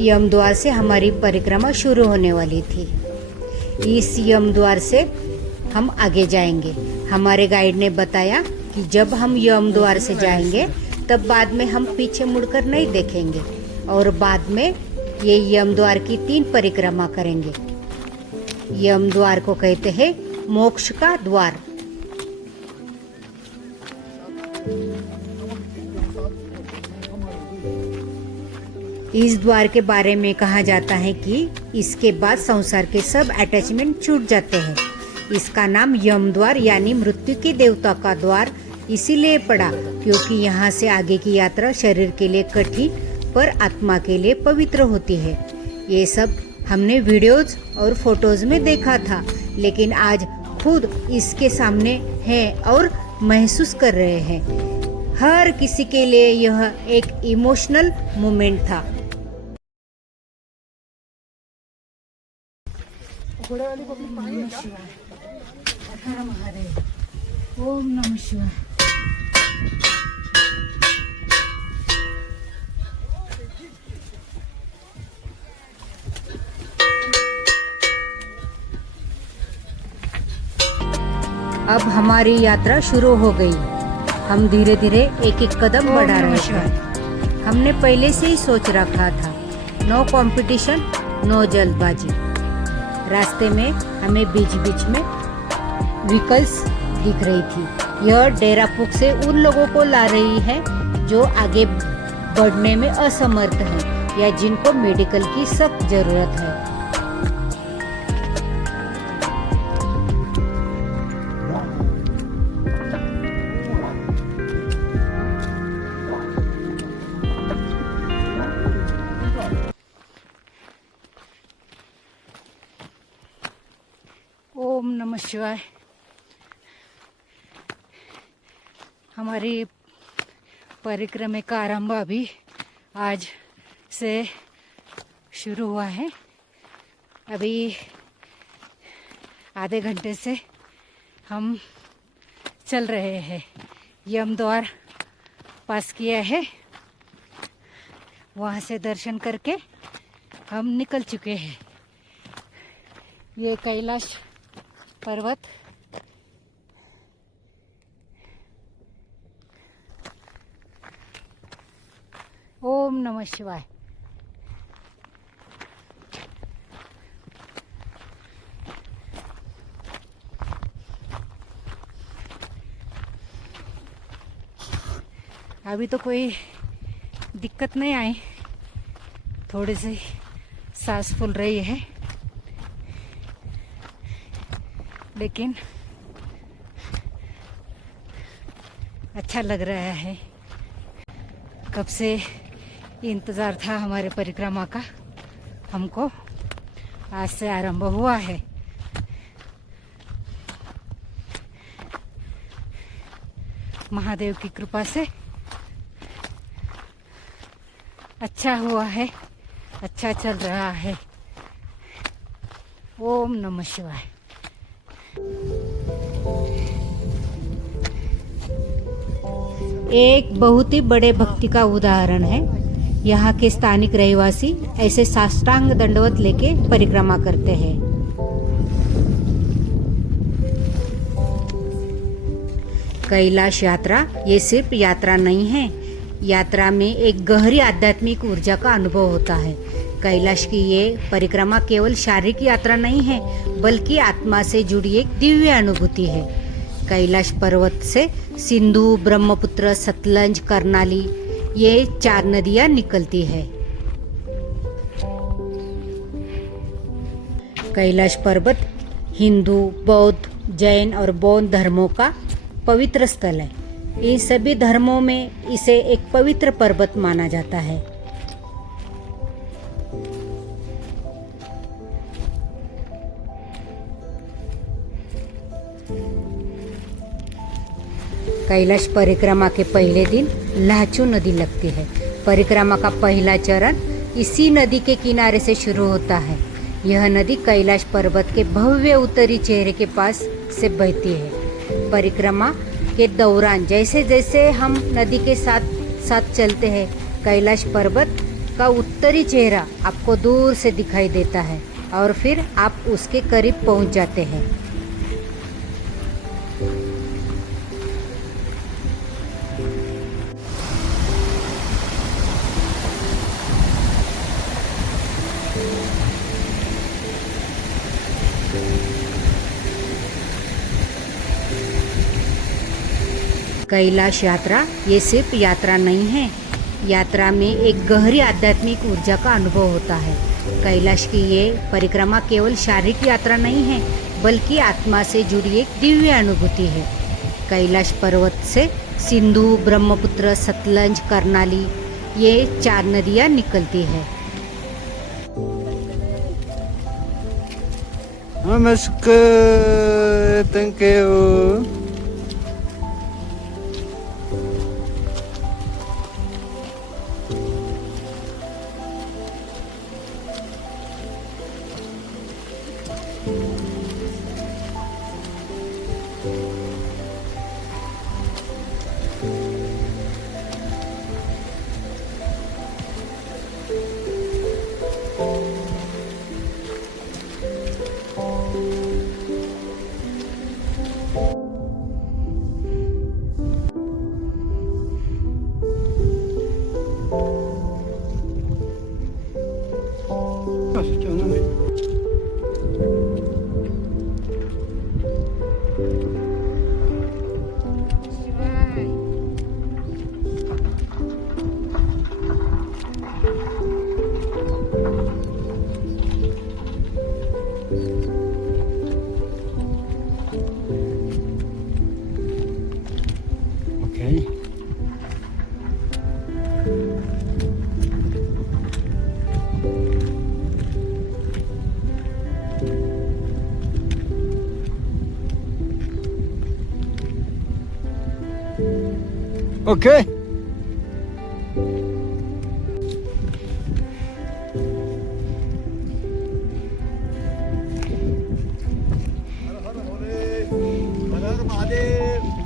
यम द्वार से हमारी परिक्रमा शुरू होने वाली थी। इस यम द्वार से हम आगे जाएंगे। हमारे गाइड ने बताया कि जब हम यम द्वार से जाएंगे तब बाद में हम पीछे मुड़कर नहीं देखेंगे और बाद में ये यम द्वार की 3 परिक्रमा करेंगे। यम द्वार को कहते हैं मोक्ष का द्वार। इस द्वार के बारे में कहा जाता है कि इसके बाद संसार के सब अटैचमेंट छूट जाते हैं। इसका नाम यम द्वार यानी मृत्यु की देवता का द्वार इसीलिए पड़ा क्योंकि यहाँ से आगे की यात्रा शरीर के लिए कठिन पर आत्मा के लिए पवित्र होती है। ये सब हमने वीडियोज और फोटोज में देखा था, लेकिन आज खुद इसके सामने है और महसूस कर रहे हैं। हर किसी के लिए यह एक इमोशनल मोमेंट था। ओम नमः शिवाय। अब हमारी यात्रा शुरू हो गई। हम धीरे धीरे एक एक कदम बढ़ा रहे हैं। हमने पहले से ही सोच रखा था, नो कंपटीशन, नो जल्दबाजी। रास्ते में हमें बीच बीच में व्हीकल्स दिख रही थी। यह डेरापुक से उन लोगों को ला रही है जो आगे बढ़ने में असमर्थ हैं या जिनको मेडिकल की सख्त जरूरत है। ओम नमः शिवाय। हमारी परिक्रमा का आरंभ अभी आज से शुरू हुआ है। अभी आधे घंटे से हम चल रहे हैं। यम द्वार पास किया है, वहाँ से दर्शन करके हम निकल चुके हैं। ये कैलाश पर्वत ओम नमः शिवाय। अभी तो कोई दिक्कत नहीं आई, थोड़ी सी सांस फूल रही है, लेकिन अच्छा लग रहा है। कब से इंतज़ार था हमारे परिक्रमा का, हमको आज से आरंभ हुआ है। महादेव की कृपा से अच्छा हुआ है, अच्छा चल रहा है। ओम नमः शिवाय। एक बहुत ही बड़े भक्ति का उदाहरण है। यहाँ के स्थानिक रहवासी ऐसे साष्टांग दंडवत लेके परिक्रमा करते हैं। कैलाश यात्रा ये सिर्फ यात्रा नहीं है, यात्रा में एक गहरी आध्यात्मिक ऊर्जा का अनुभव होता है। कैलाश की ये परिक्रमा केवल शारीरिक यात्रा नहीं है, बल्कि आत्मा से जुड़ी एक दिव्य अनुभूति है। कैलाश पर्वत से सिंधु, ब्रह्मपुत्र, सतलज, कर्नाली ये 4 नदियां निकलती है। कैलाश पर्वत हिंदू, बौद्ध, जैन और बौद्ध धर्मों का पवित्र स्थल है। इन सभी धर्मों में इसे एक पवित्र पर्वत माना जाता है। कैलाश परिक्रमा के पहले दिन लाचू नदी लगती है। परिक्रमा का पहला चरण इसी नदी के किनारे से शुरू होता है। यह नदी कैलाश पर्वत के भव्य उत्तरी चेहरे के पास से बहती है। परिक्रमा के दौरान जैसे जैसे हम नदी के साथ साथ चलते हैं, कैलाश पर्वत का उत्तरी चेहरा आपको दूर से दिखाई देता है और फिर आप उसके करीब पहुंच जाते हैं। कैलाश यात्रा ये सिर्फ यात्रा नहीं है, यात्रा में एक गहरी आध्यात्मिक ऊर्जा का अनुभव होता है। कैलाश की ये परिक्रमा केवल शारीरिक यात्रा नहीं है, बल्कि आत्मा से जुड़ी एक दिव्य अनुभूति है। कैलाश पर्वत से सिंधु, ब्रह्मपुत्र, सतलज, कर्नाली ये 4 नदियाँ निकलती है। नमस्कार, थैंक यू। Okay.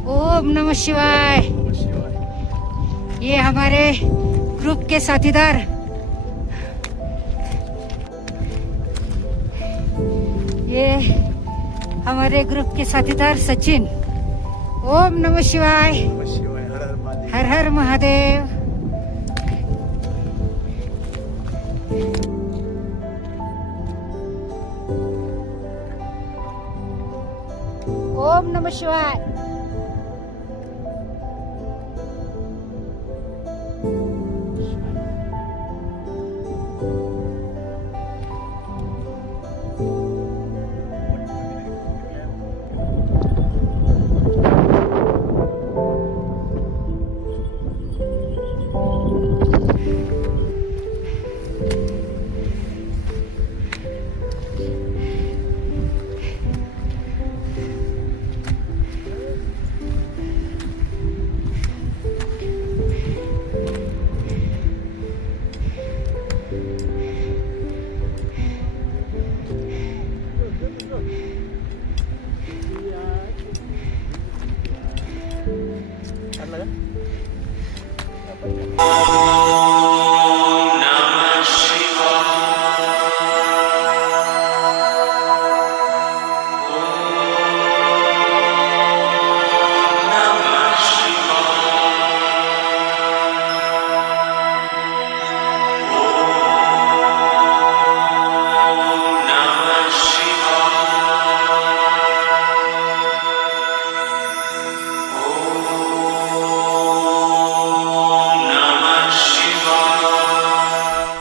ओम नमः शिवाय। ये हमारे ग्रुप के साथीदार, ये हमारे ग्रुप के साथीदार सचिन। ओम नमः शिवाय। हर हर महादेव। ओम नमः शिवाय।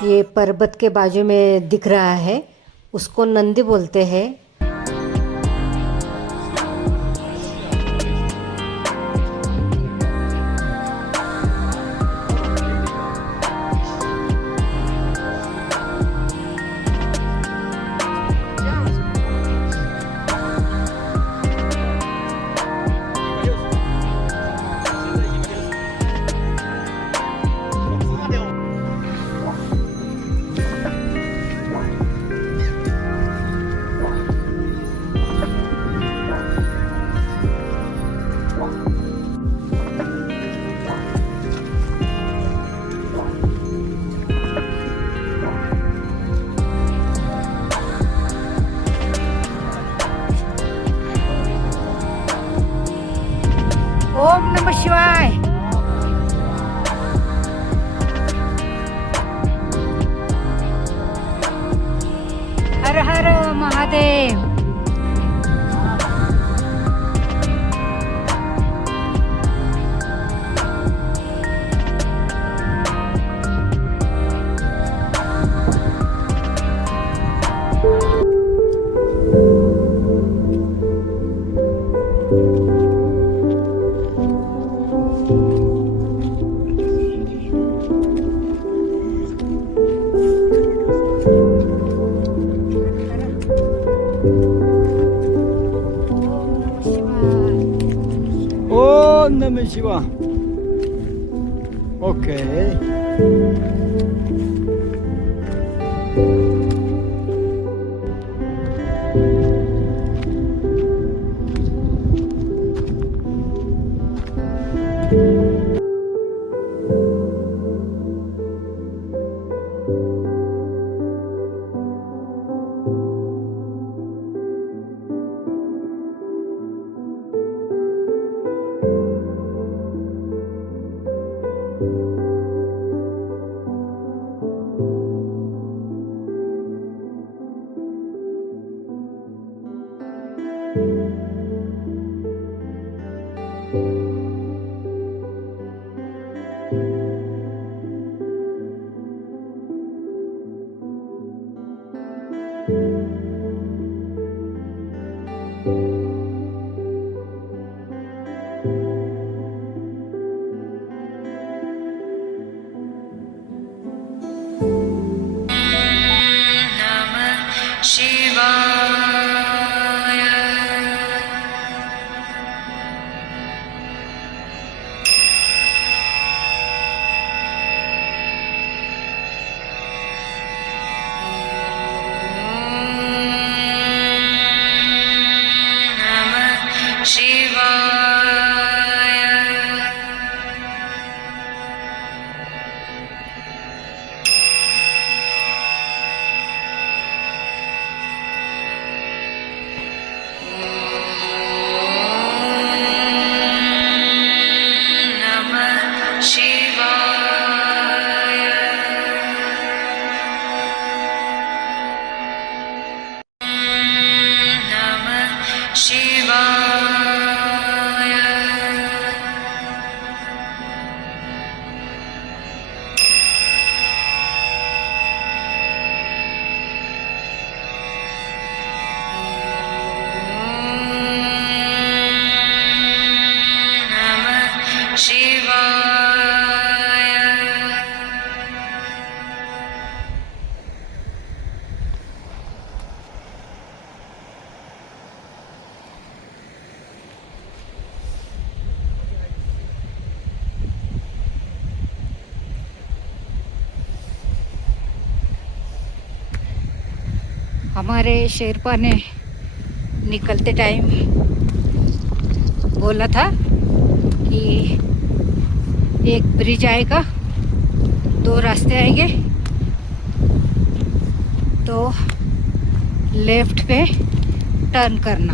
ये पर्वत के बाजू में दिख रहा है, उसको नंदी बोलते हैं। konnichiwa. Okay. हमारे शेरपा ने निकलते टाइम बोला था कि एक ब्रिज आएगा, 2 रास्ते आएंगे, तो लेफ्ट पे टर्न करना।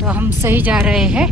तो हम सही जा रहे हैं।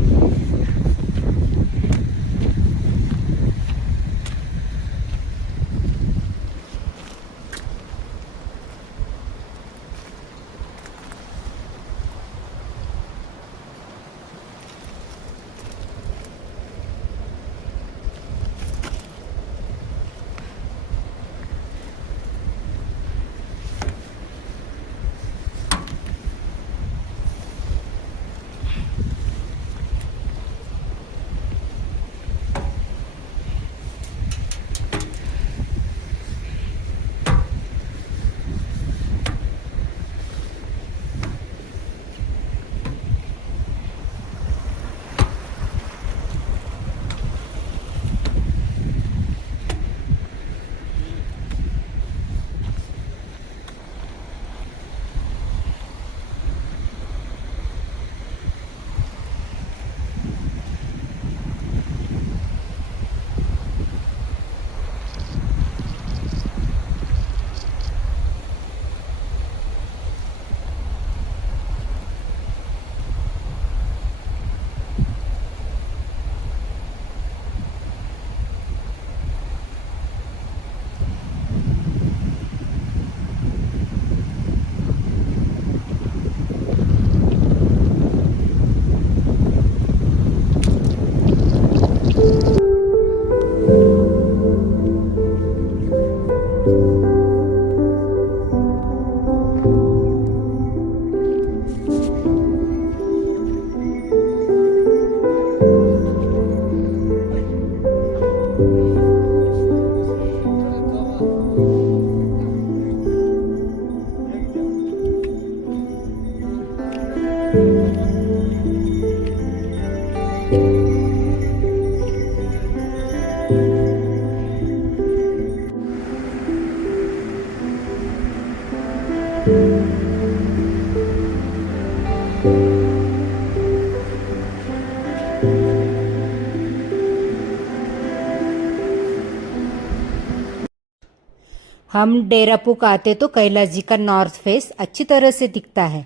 हम डेरापुक आते तो कैलाश जी का नॉर्थ फेस अच्छी तरह से दिखता है।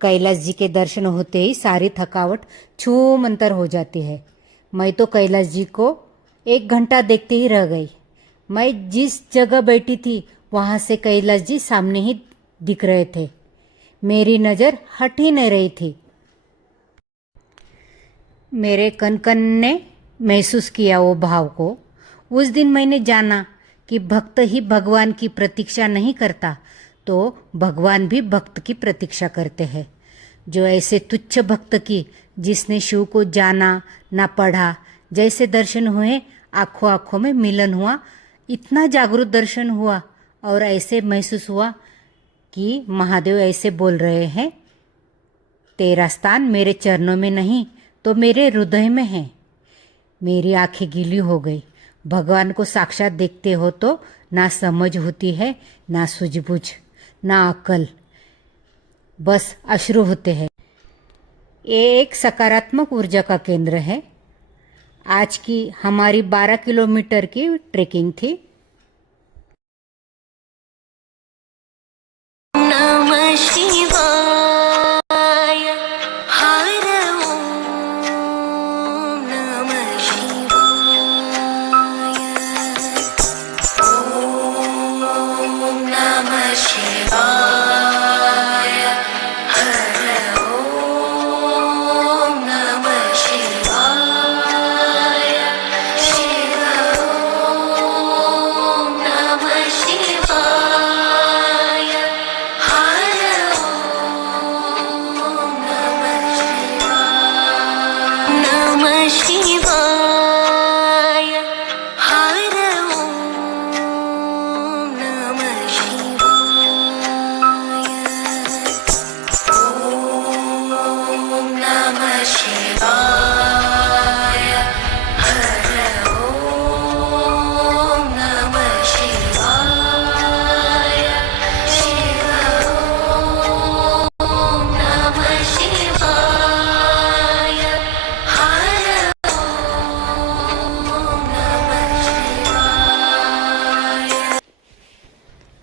कैलाश जी के दर्शन होते ही सारी थकावट छूमंतर हो जाती है। मैं तो कैलाश जी को 1 घंटा देखते ही रह गई। मैं जिस जगह बैठी थी वहां से कैलाश जी सामने ही दिख रहे थे। मेरी नज़र हट ही नहीं रही थी। मेरे कन कन ने महसूस किया वो भाव को। उस दिन मैंने जाना कि भक्त ही भगवान की प्रतीक्षा नहीं करता तो भगवान भी भक्त की प्रतीक्षा करते हैं। जो ऐसे तुच्छ भक्त की जिसने शिव को जाना ना पढ़ा, जैसे दर्शन हुए आंखों आंखों में मिलन हुआ, इतना जागरूक दर्शन हुआ और ऐसे महसूस हुआ कि महादेव ऐसे बोल रहे हैं, तेरा स्थान मेरे चरणों में नहीं तो मेरे हृदय में है। मेरी आंखें गीली हो गई। भगवान को साक्षात देखते हो तो ना समझ होती है, ना सूझबूझ, ना अकल, बस अश्रु होते हैं। ये एक सकारात्मक ऊर्जा का केंद्र है। आज की हमारी 12 किलोमीटर की ट्रेकिंग थी। नमः शिवाय हर ओम नमः शिवाय ओम नमः शिवाय हर ओम नमः शिवाय शिव ओम नमः शिवाय हर ओम नमः शिवाय नमः शिवाय हर ओम नमः शिवाय ओम नमः शिवाय हर ओम नमः शिवाय शिव ओम नमः शिवाय हर ओम नमः शिवाय।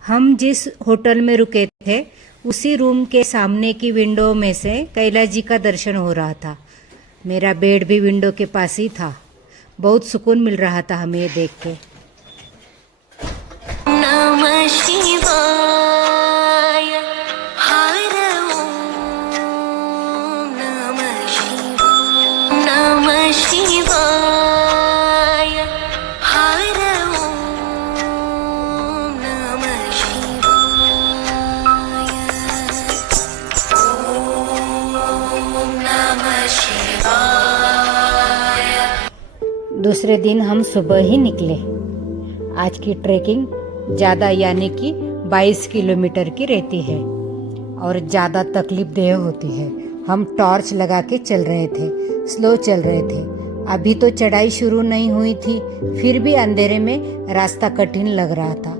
हम जिस होटल में रुके थे उसी रूम के सामने की विंडो में से कैलाश जी का दर्शन हो रहा था। मेरा बेड भी विंडो के पास ही था। बहुत सुकून मिल रहा था हमें ये देख के। नमः शिवाय हर ओम नमः शिवाय नमः शिवाय हर ओम नमः शिवाय ओम नमः शिवाय। दूसरे दिन हम सुबह ही निकले। आज की ट्रैकिंग ज़्यादा यानी कि 22 किलोमीटर की रहती है और ज़्यादा तकलीफदेह होती है। हम टॉर्च लगा के चल रहे थे, स्लो चल रहे थे। अभी तो चढ़ाई शुरू नहीं हुई थी, फिर भी अंधेरे में रास्ता कठिन लग रहा था।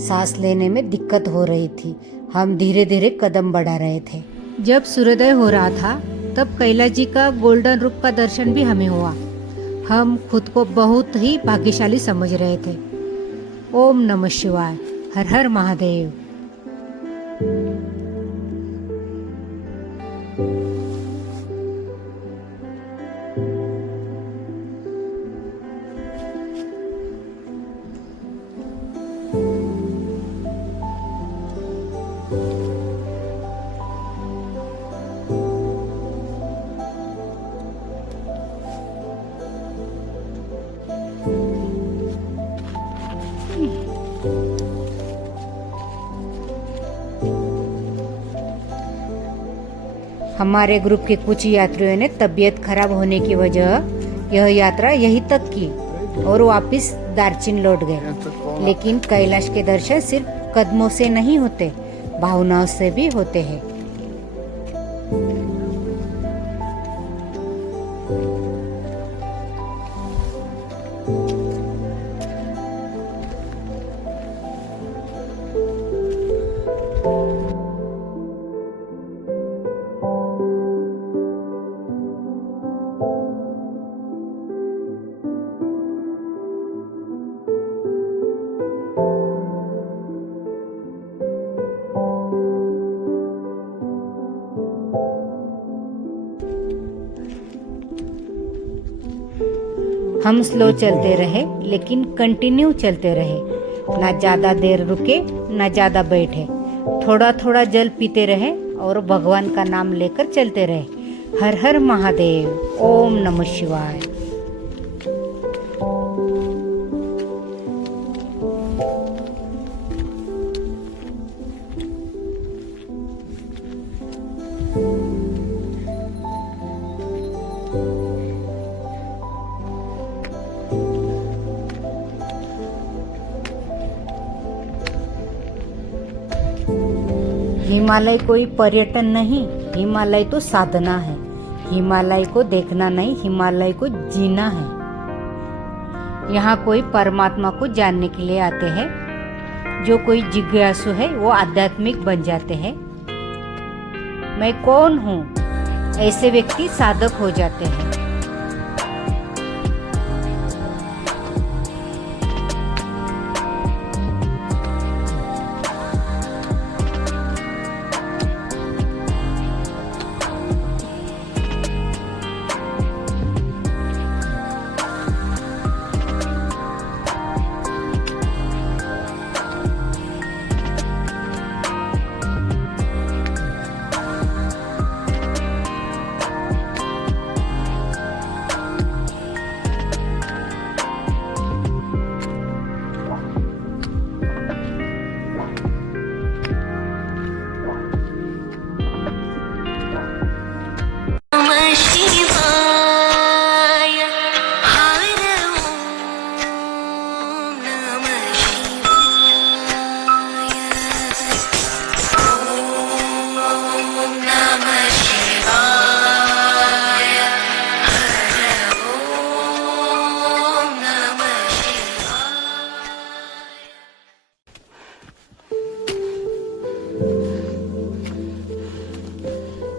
सांस लेने में दिक्कत हो रही थी। हम धीरे धीरे कदम बढ़ा रहे थे। जब सूर्योदय हो रहा था तब कैलाश जी का गोल्डन रूप का दर्शन भी हमें हुआ। हम खुद को बहुत ही भाग्यशाली समझ रहे थे। ओम नमः शिवाय, हर हर महादेव। हमारे ग्रुप के कुछ यात्रियों ने तबीयत खराब होने की वजह यह यात्रा यहीं तक की और वापस दार्जिलिंग लौट गए। लेकिन कैलाश के दर्शन सिर्फ कदमों से नहीं होते, भावनाओं से भी होते हैं। हम स्लो चलते रहे लेकिन कंटिन्यू चलते रहे। ना ज़्यादा देर रुके ना ज़्यादा बैठे, थोड़ा थोड़ा जल पीते रहे और भगवान का नाम लेकर चलते रहे। हर हर महादेव, ओम नमः शिवाय। हिमालय कोई पर्यटन नहीं, हिमालय तो साधना है। हिमालय को देखना नहीं, हिमालय को जीना है। यहाँ कोई परमात्मा को जानने के लिए आते हैं। जो कोई जिज्ञासु है वो आध्यात्मिक बन जाते हैं। मैं कौन हूँ, ऐसे व्यक्ति साधक हो जाते हैं। नमः शिवाय। हर ओम नमः शिवाय। ओम नमः शिवाय। हर ओम नमः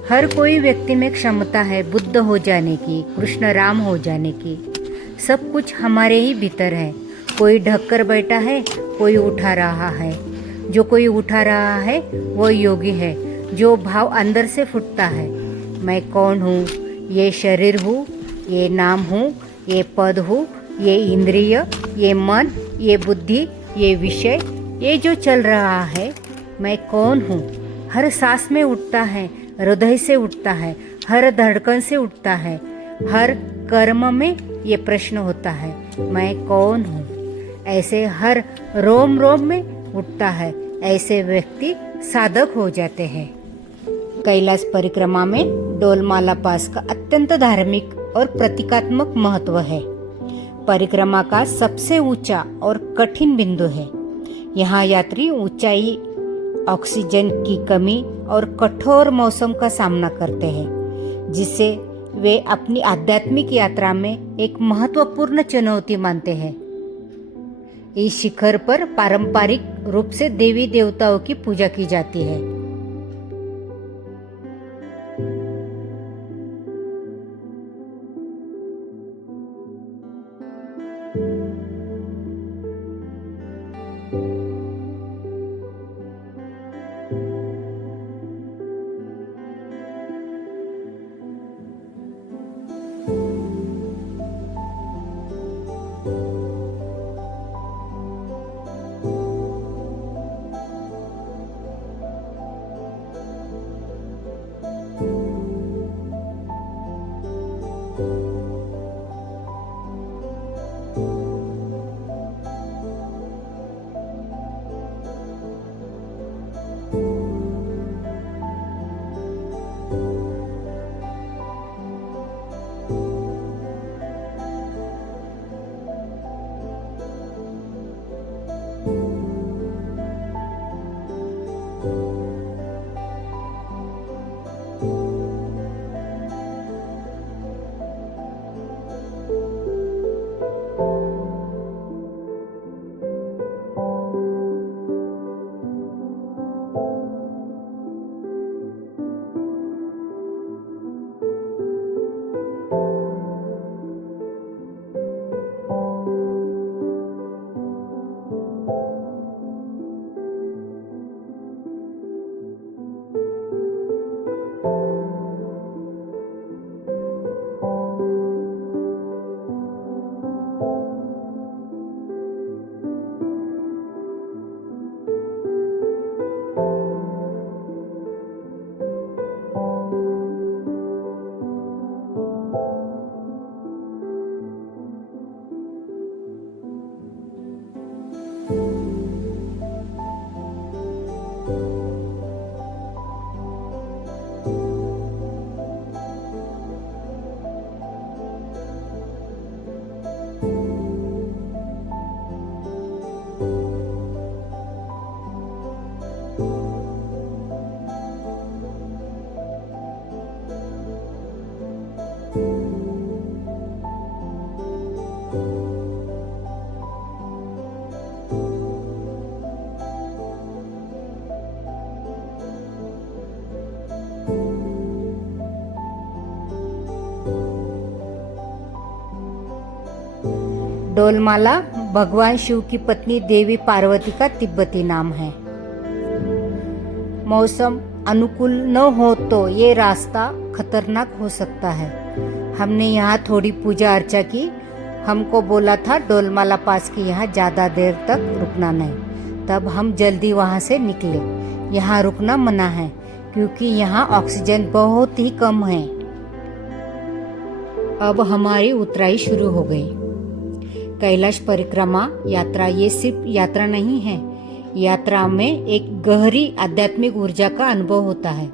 हर कोई व्यक्ति में क्षमता है बुद्ध हो जाने की, कृष्ण राम हो जाने की। सब कुछ हमारे ही भीतर है। कोई ढक कर बैठा है, कोई उठा रहा है। जो कोई उठा रहा है वो योगी है। जो भाव अंदर से फूटता है, मैं कौन हूँ, ये शरीर हूँ, ये नाम हूँ, ये पद हूँ, ये इंद्रिय, ये मन, ये बुद्धि, ये विषय, ये जो चल रहा है, मैं कौन हूँ। हर सांस में उठता है, हृदय से उठता है, हर धड़कन से उठता है। हर कर्म में ये प्रश्न होता है, मैं कौन हूँ। ऐसे हर रोम रोम में उठता है। ऐसे व्यक्ति साधक हो जाते हैं। कैलाश परिक्रमा में डोलमाला पास का अत्यंत धार्मिक और प्रतीकात्मक महत्व है। परिक्रमा का सबसे ऊंचा और कठिन बिंदु है। यहाँ यात्री ऊंचाई, ऑक्सीजन की कमी और कठोर मौसम का सामना करते हैं, जिससे वे अपनी आध्यात्मिक यात्रा में एक महत्वपूर्ण चुनौती मानते हैं। इस शिखर पर पारंपरिक रूप से देवी देवताओं की पूजा की जाती है। डोलमाला भगवान शिव की पत्नी देवी पार्वती का तिब्बती नाम है। मौसम अनुकूल न हो तो ये रास्ता खतरनाक हो सकता है। हमने यहाँ थोड़ी पूजा अर्चा की। हमको बोला था डोलमाला पास के यहाँ ज़्यादा देर तक रुकना नहीं। तब हम जल्दी वहाँ से निकले। यहाँ रुकना मना है क्योंकि यहाँ ऑक्सीजन बहुत ही कम है। अब हमारी उतराई शुरू हो गई। कैलाश परिक्रमा यात्रा ये सिर्फ यात्रा नहीं है, यात्रा में एक गहरी आध्यात्मिक ऊर्जा का अनुभव होता है।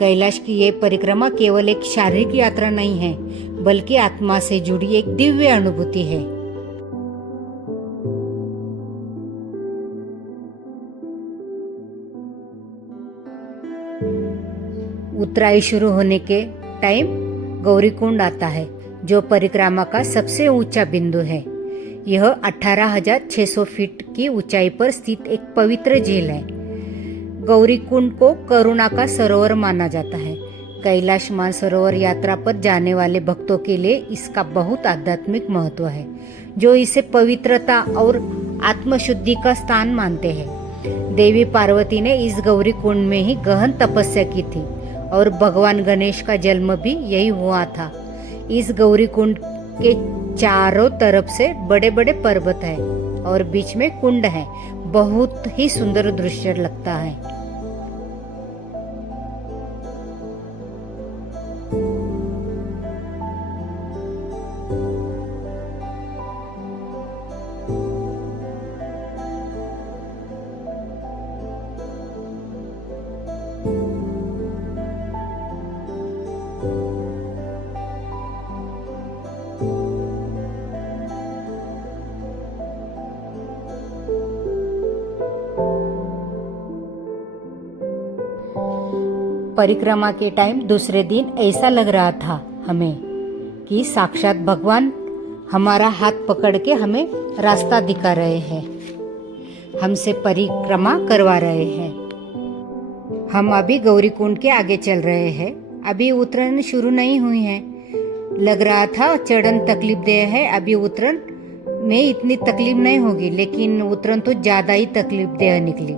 कैलाश की ये परिक्रमा केवल एक शारीरिक यात्रा नहीं है, बल्कि आत्मा से जुड़ी एक दिव्य अनुभूति है। उतराई शुरू होने के टाइम गौरीकुंड आता है, जो परिक्रमा का सबसे ऊंचा बिंदु है। यह 18,600 फीट की ऊंचाई पर स्थित एक पवित्र झील है। गौरीकुंड को करुणा का सरोवर माना जाता है। कैलाश मानसरोवर यात्रा पर जाने वाले भक्तों के लिए इसका बहुत आध्यात्मिक महत्व है, जो इसे पवित्रता और आत्मशुद्धि का स्थान मानते हैं। देवी पार्वती ने इस गौरीकुंड में ही गहन तपस्या की थी और भगवान गणेश का जन्म भी यही हुआ था। इस गौरीकुंड के चारों तरफ से बड़े बड़े पर्वत है और बीच में कुंड है। बहुत ही सुंदर दृश्य लगता है। परिक्रमा के टाइम दूसरे दिन ऐसा लग रहा था हमें कि साक्षात भगवान हमारा हाथ पकड़ के हमें रास्ता दिखा रहे हैं, हमसे परिक्रमा करवा रहे हैं। हम अभी गौरीकुंड के आगे चल रहे हैं। अभी उतरन शुरू नहीं हुई है। लग रहा था चढ़न तकलीफ देह है, अभी उतरन में इतनी तकलीफ नहीं होगी, लेकिन उतरन तो ज्यादा ही तकलीफ देह निकली।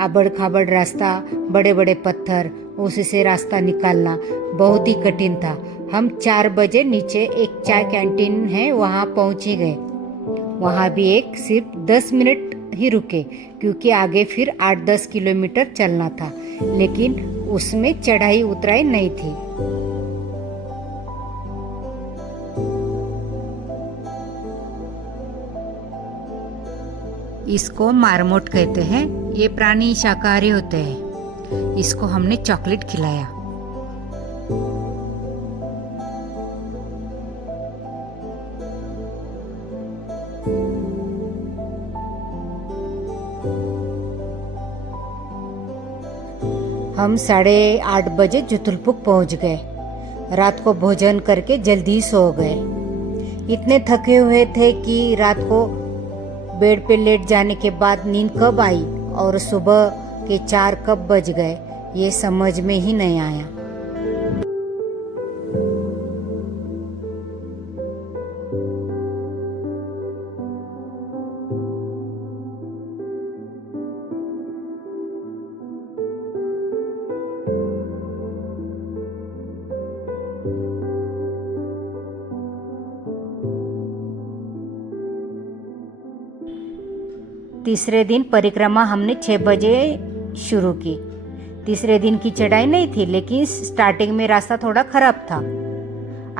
आबड़ खाबड़ रास्ता, बड़े बड़े पत्थर, उससे रास्ता निकालना बहुत ही कठिन था। हम 4 बजे नीचे एक चाय कैंटीन है, वहाँ पहुँच ही गए। वहाँ भी एक सिर्फ 10 मिनट ही रुके क्योंकि आगे फिर 8-10 किलोमीटर चलना था, लेकिन उसमें चढ़ाई उतराई नहीं थी। इसको मारमोट कहते हैं। ये प्राणी शाकाहारी होते हैं। इसको हमने चॉकलेट खिलाया। हम 8:30 बजे जुतुलपुक पहुंच गए। रात को भोजन करके जल्दी सो गए। इतने थके हुए थे कि रात को बेड पे लेट जाने के बाद नींद कब आई और सुबह के 4 कब बज गए ये समझ में ही नहीं आया। तीसरे दिन परिक्रमा हमने 6 बजे शुरू की। तीसरे दिन की चढ़ाई नहीं थी, लेकिन स्टार्टिंग में रास्ता थोड़ा खराब था।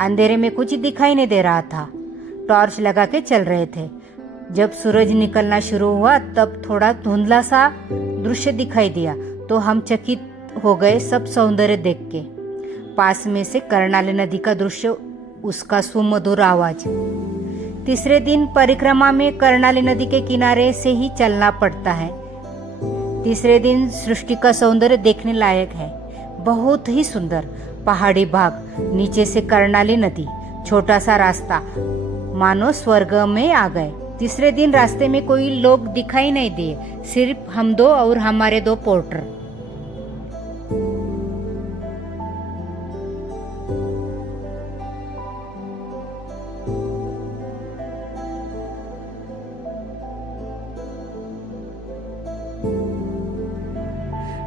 अंधेरे में कुछ दिखाई नहीं दे रहा था। टॉर्च लगा के चल रहे थे। जब सूरज निकलना शुरू हुआ तब थोड़ा धुंधला सा दृश्य दिखाई दिया, तो हम चकित हो गए सब सौंदर्य देख के। पास में से कर्णाली नदी का दृश्य, उसका सुमधुर आवाज। तीसरे दिन परिक्रमा में कर्णाली नदी के किनारे से ही चलना पड़ता है। तीसरे दिन सृष्टि का सौंदर्य देखने लायक है, बहुत ही सुंदर। पहाड़ी भाग, नीचे से कर्णाली नदी, छोटा सा रास्ता, मानो स्वर्ग में आ गए। तीसरे दिन रास्ते में कोई लोग दिखाई नहीं दिए, सिर्फ हम दो और हमारे दो पोर्टर।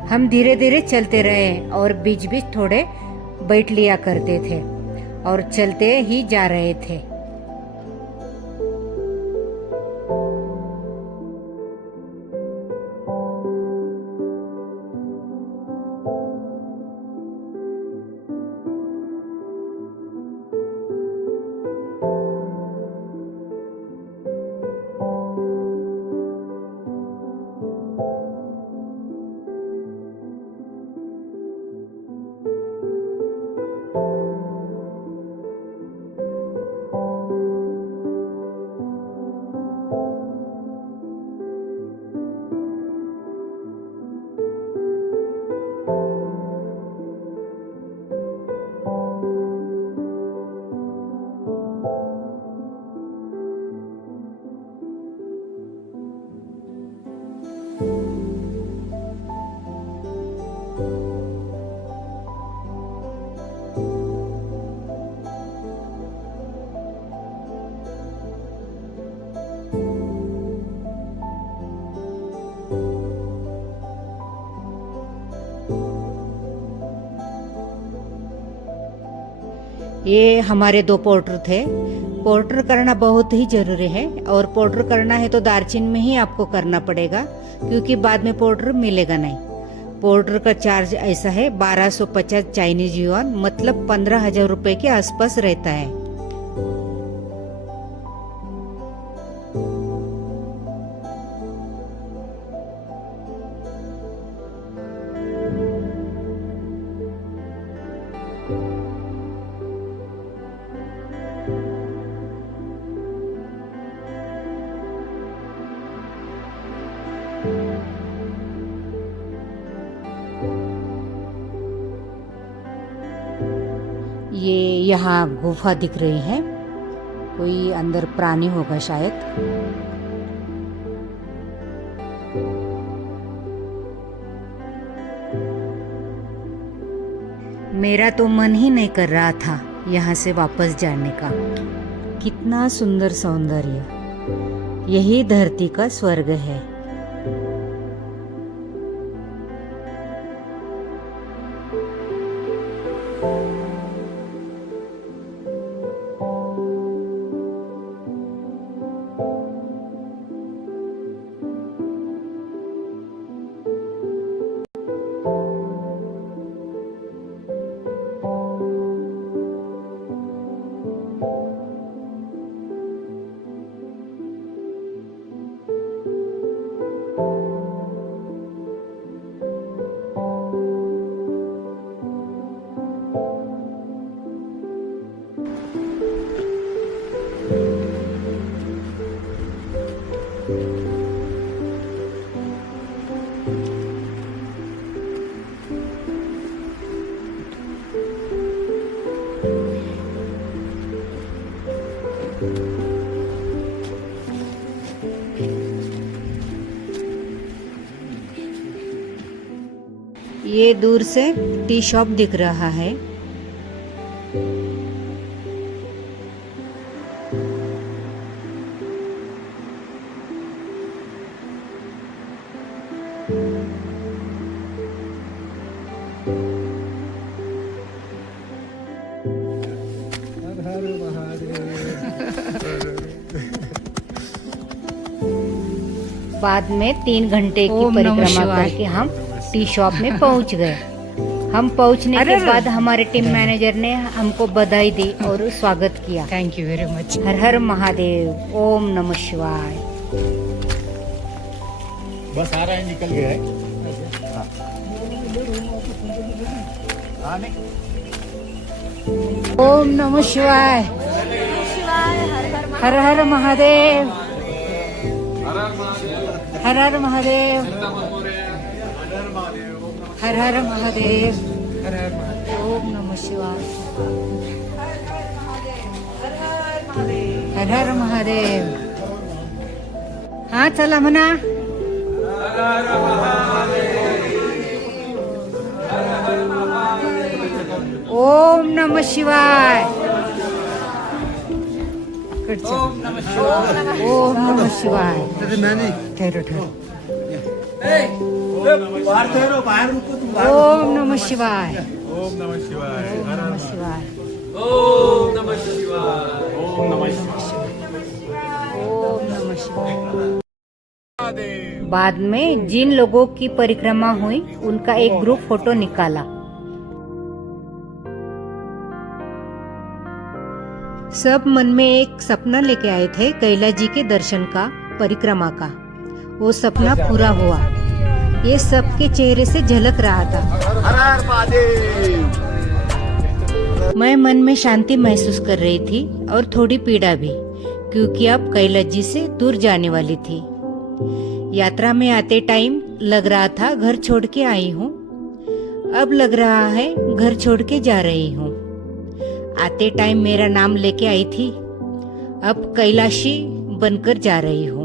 हम धीरे धीरे चलते रहे और बीच बीच थोड़े बैठ लिया करते थे और चलते ही जा रहे थे। ये हमारे दो पोर्टर थे। पोर्टर करना बहुत ही जरूरी है और पोर्टर करना है तो दार्जिन में ही आपको करना पड़ेगा, क्योंकि बाद में पोर्टर मिलेगा नहीं। पोर्टर का चार्ज ऐसा है 1250 चाइनीज युआन, मतलब 15,000 रुपए के आसपास रहता है। ये यहाँ गुफा दिख रही है, कोई अंदर प्राणी होगा शायद। मेरा तो मन ही नहीं कर रहा था यहाँ से वापस जाने का। कितना सुंदर सौंदर्य, यही धरती का स्वर्ग है। ये दूर से टी शॉप दिख रहा है। बाद में 3 घंटे की परिक्रमा करके हम टी शॉप में पहुंच गए। हम पहुंचने के बाद हमारे टीम मैनेजर ने हमको बधाई दी और स्वागत किया। Thank you very much. हर हर महादेव, ओम नमः शिवाय। बस आ रहा है, निकल गया है। ओम नमः शिवाय, हर हर महादेव, हर हर महादेव, हर हर महादेव, ओम नमः शिवाय, हर हर हर महादेव. हा चला म्हणा. ओम नमः शिवाय. ओम नमः शिवाय. ठेरो ठेरो. ओम नमः शिवाय. ओम नमः शिवाय. ओम नमः शिवाय. ओम नमः शिवाय. ओम नमः ओम नमः शिवाय. शिवाय. बाद में जिन लोगों की परिक्रमा हुई उनका एक ग्रुप फोटो निकाला. सब मन में एक सपना लेके आए थे कैलाश जी के दर्शन का, परिक्रमा का. वो सपना पूरा हुआ. ये सबके चेहरे से झलक रहा था. हर हर महादेव. मैं मन में शांति महसूस कर रही थी और थोड़ी पीड़ा भी, क्योंकि अब कैलाश जी से दूर जाने वाली थी. यात्रा में आते टाइम लग रहा था घर छोड़ के आई हूँ. अब लग रहा है घर छोड़ के जा रही हूँ. आते टाइम मेरा नाम लेके आई थी, अब कैलाशी बनकर जा रही हूँ.